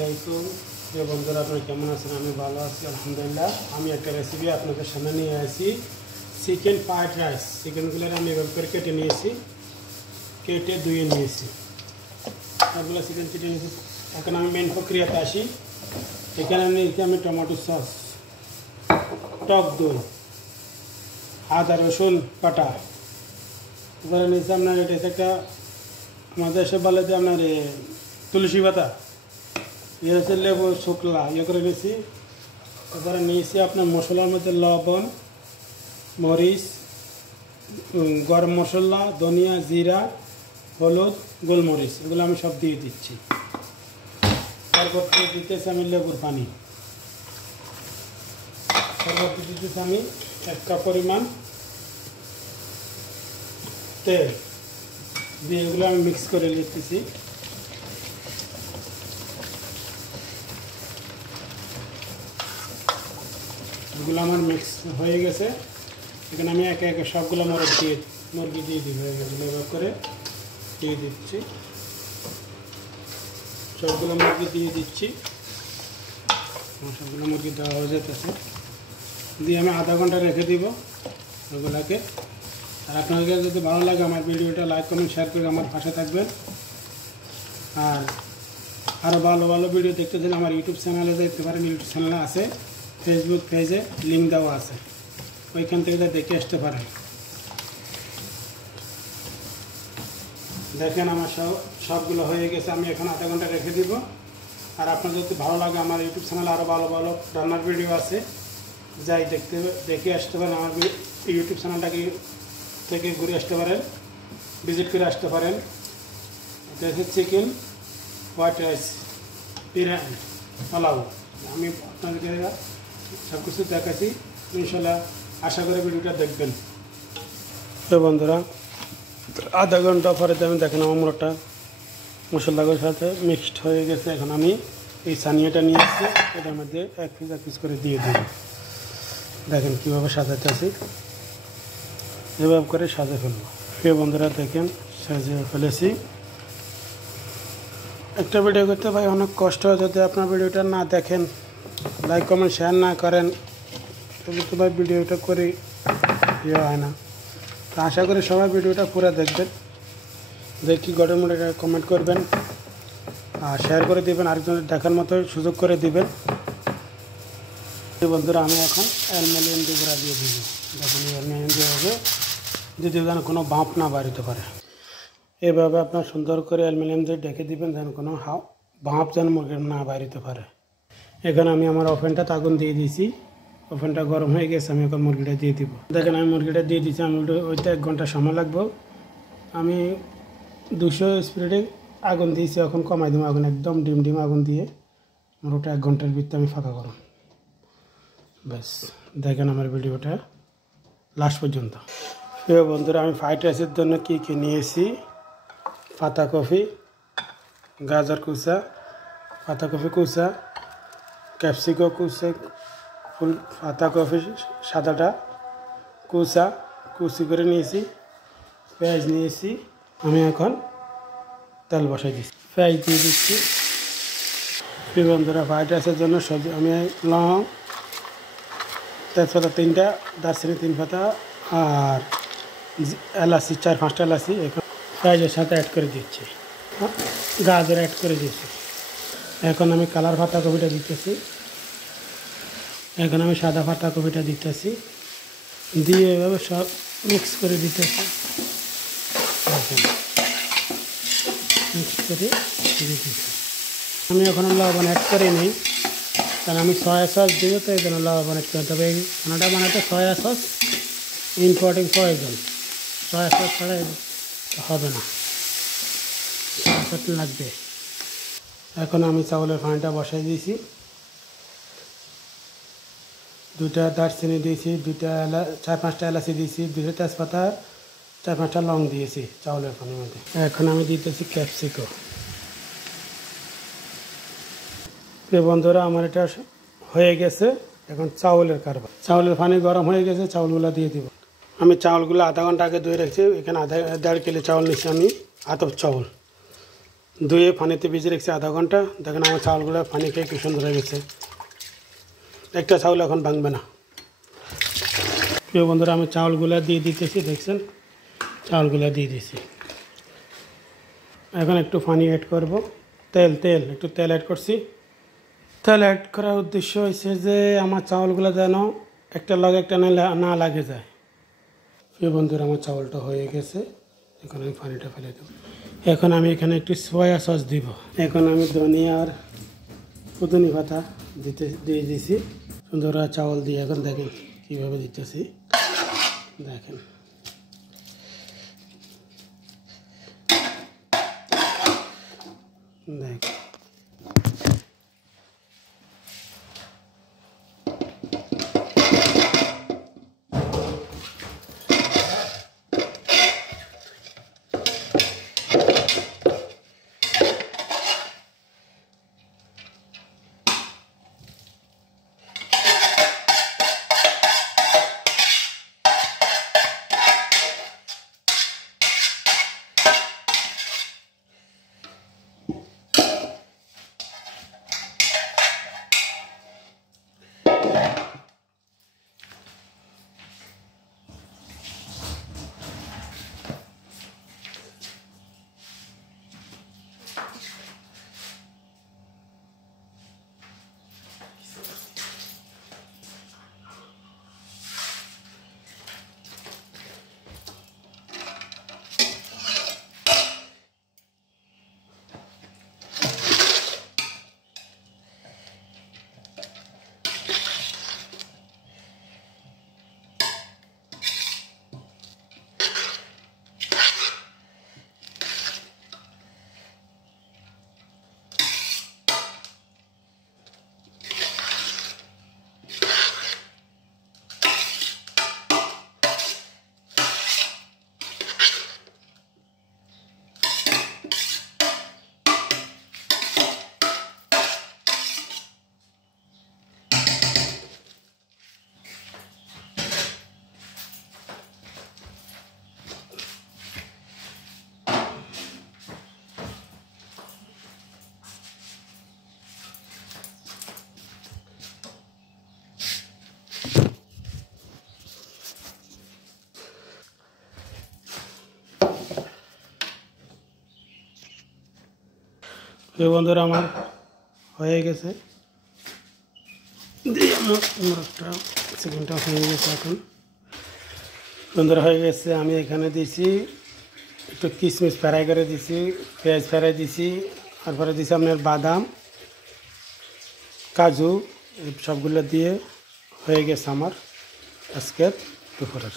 আসসালামাইকুম প্রিয় বন্ধুরা, আপনারা কেমন আছেন? আমি ভালো আছি আলহামদুলিল্লাহ। আমি একটা রেসিপি আপনাদের সামনে নিয়ে আসি, চিকেন ফ্রাইড রাইস। চিকেনগুলো আমি এভাবে করে কেটে নিয়েছি, কেটে ধুয়ে নিয়েছি, সবগুলো চিকেন কেটে নিয়েছি। এখন আমি মেন প্রক্রিয়াতে আসি। এখানে নিয়েছি আমি টমেটো সস, টক দই, আদা রসুন বাটা। এবারে নিয়েছি আপনার এটা একটা আমাদের দেশে বলে যে আপনার তুলসী পাতা, ইয়ে হচ্ছে লেবু শুকলা ইয়ে করে নিয়েছি। এবারে নিয়েছি আপনার মশলার মধ্যে লবণ, মরিচ, গরম মশলা, ধনিয়া, জিরা, হলুদ, গোলমরিচ, এগুলো আমি সব দিয়ে দিচ্ছি। তারপর দিতেছি আমি লেবুর পানি। তারপর দিতেছি আমি 1 কাপ পরিমাণ তেল দিয়ে এগুলো আমি মিক্স করে নিতেছি। এগুলো আমার মিক্স হয়ে গেছে। এখানে আমি একে একে সবগুলো মুরগি দিয়ে দিব। এগুলো এবার করে দিয়ে দিচ্ছি, সবগুলো মুরগি দিয়ে দিচ্ছি। সবগুলো মুরগি দেওয়া হয়ে যেতেছে, দিয়ে আমি আধা ঘন্টা রেখে দিব ওগুলোকে। আর আপনাদের যদি ভালো লাগে আমার ভিডিওটা লাইক কমেন্ট শেয়ার করে আমার পাশে থাকবেন। আর আরও ভালো ভালো ভিডিও দেখতে চাইলে আমার ইউটিউব চ্যানেলে দেখতে পারেন। ইউটিউব চ্যানেলে আছে, ফেসবুক পেজে লিঙ্ক দেওয়া আছে, ওইখান থেকে দেখে আসতে পারেন। দেখেন আমার সবগুলো হয়ে গেছে। আমি এখন আধা ঘন্টা রেখে দিব। আর আপনার যদি ভালো লাগে আমার ইউটিউব চ্যানেলে আরও ভালো ভালো রান্নার ভিডিও আছে, যাই দেখে আসতে পারেন। আমার ইউটিউব চ্যানেলটাকে থেকে ঘুরে আসতে পারেন, ভিজিট করে আসতে পারেন। এটা হচ্ছে chicken white rice biryani pulao. আমি আপনাদেরকে সব কিছু দেখাচ্ছি, ইনশাল্লাহ আশা করি ভিডিওটা দেখবেন। তো বন্ধুরা, আধা ঘন্টা পরে আমি দেখেন আমার মোটটা মশলাগুলোর সাথে মিক্সড হয়ে গেছে। এখন আমি এই সানিয়াটা নিয়ে এসেছি, এটার মধ্যে এক পিস করে দিয়ে দিই। দেখেন কীভাবে সাজাতে আছি, এভাবে করে সাজে ফেলবো। প্রিয় বন্ধুরা দেখেন সাজিয়ে ফেলেছি। একটা ভিডিও করতে ভাই অনেক কষ্ট হয়, যদি আপনার ভিডিওটা না দেখেন, লাইক কমেন্ট শেয়ার না করেন, তবে তো ভাই ভিডিওটা করে ইয়ে হয় না। তো আশা করি সবাই ভিডিওটা পুরো দেখবেন, দেখি গড়ে মোড়ে কমেন্ট করবেন আর শেয়ার করে দিবেন, আরেকজনের দেখার মতো সুযোগ করে দিবেন। বন্ধুরা আমি এখন অ্যালুমিনিয়াম দিয়ে গুঁড়া দিয়ে দিব। যখন অ্যালুমিনিয়াম দিয়ে হবে যদি যেন কোনো ভাপ না বাড়িতে পারে, এভাবে আপনার সুন্দর করে অ্যালুমিনিয়াম দিয়ে ডেকে দিবেন, যেন কোনো ভাপ যেন মুরগির না বাড়িতে পারে। এখানে আমি আমার ওভেনটা আগুন দিয়ে দিয়েছি, ওভেনটা গরম হয়ে গেছে। আমি এখন মুরগিটা দিয়ে দিব। দেখেন আমি মুরগিটা দিয়ে দিচ্ছি। আমি ওইটা 1 ঘন্টা সময় লাগবে। আমি 200 স্পিডে আগুন দিয়েছি, এখন কমাই দিব আগুন, একদম ডিম আগুন দিয়ে মোটামুটি 1 ঘন্টার ভিতরে আমি ফাঁকা করুন। ব্যাস দেখেন আমার ভিডিওটা লাস্ট পর্যন্ত। প্রিয় বন্ধুরা, আমি ফ্রাইড রাইসের জন্য কী কী নিয়েছি: পাতাকপি, গাজর কুচা, পাতাকপি কুচা, ক্যাপসিকাম কুচা, ফুল পাতাকপি সাদাটা কুচি করে নিয়েছি, পেঁয়াজ নিয়েছি। আমি এখন তেল বসাই দিচ্ছি, পেঁয়াজ দিয়ে দিচ্ছি। প্রিয় বন্ধুরা, ফ্রাইড রাইসের জন্য সবজি আমি লং, তেজপাতা 3টা, দারচিনি 3 পাতা আর এলাচি 4-5টা এলাচি এখন পেঁয়াজের সাথে অ্যাড করে দিচ্ছি, গাজর অ্যাড করে দিচ্ছি। এখন আমি কালার পাতাকপিটা দিতেছি, এখন আমি সাদা পাতাকপিটা দিতেছি, দিয়ে এভাবে সব মিক্স করে দিতেছি। মিক্স করে দিতেছি। আমি এখন লবণ অ্যাড করে নিই, কারণ আমি সয়া সস দিব, তো এই জন্য লবণ অ্যাড করে। তবে এই খানাটা বানাতে সয়া সস ইম্পর্টেন্ট প্রয়োজন, সয়া সস ছাড়া হবে না, সয়া সস লাগবে। এখন আমি চাউলের পানিটা বসাই দিয়েছি, 2টা দারচিনি দিয়েছি, 4-5টা এলাচি দিয়েছি, 2টা তেজপাতা, 4-5টা লং দিয়েছি চাউলের পানির মধ্যে। এখন আমি দিতেছি ক্যাপসিকাম। প্রিয় বন্ধুরা, আমার এটা হয়ে গেছে। এখন চাউলের কারবার, চাউলের পানি গরম হয়ে গেছে, চাউলগুলো দিয়ে দিব। আমি চাউলগুলো আধা ঘন্টা আগে ধুয়ে রেখেছি। এখানে 1.5 কেজি চাউল নিচ্ছি আমি, আতপ চাউল। ধুয়ে পানিতে ভিজিয়ে রেখেছি আধা ঘন্টা। দেখেন আমার চাউলগুলো পানি খেয়ে কি সুন্দর হয়ে গেছে, একটা চাউল এখন ভাঙবে না। প্রিয় বন্ধুরা, আমি চাউলগুলো দিয়ে দিতেছি, দেখছেন চাউলগুলো দিয়ে দিয়েছি। এখন একটু পানি অ্যাড করব, একটু তেল অ্যাড করছি। তেল অ্যাড করার উদ্দেশ্য হয়েছে যে আমার চাউলগুলো যেন একটা লগে একটা না লাগে যায়। প্রিয় বন্ধুরা, আমার চাউলটা হয়ে গেছে, এখন আমি পানিটা ফেলে দেব। এখন আমি এখানে একটু সয়া সস দিব। এখন আমি ধনিয়া আর পুদিনা পাতা দিয়ে দিয়েছি। সুন্দর চাউল দিয়ে এখন দেখেন কীভাবে দিতেছি, দেখেন দেখেন প্রিয় বন্ধুরা, আমার হয়ে গেছে, সেকেন্ডটা হয়ে গেছে। এখন বন্ধুরা হয়ে গেছে, আমি এখানে দিছি একটু কিশমিশ ফ্রাই করে দিছি, পেঁয়াজ ফ্রাই দিছি, তারপরে দিছি আপনার বাদাম, কাজু, সবগুলো দিয়ে হয়ে গেছে আমার আজকের দুপুরের।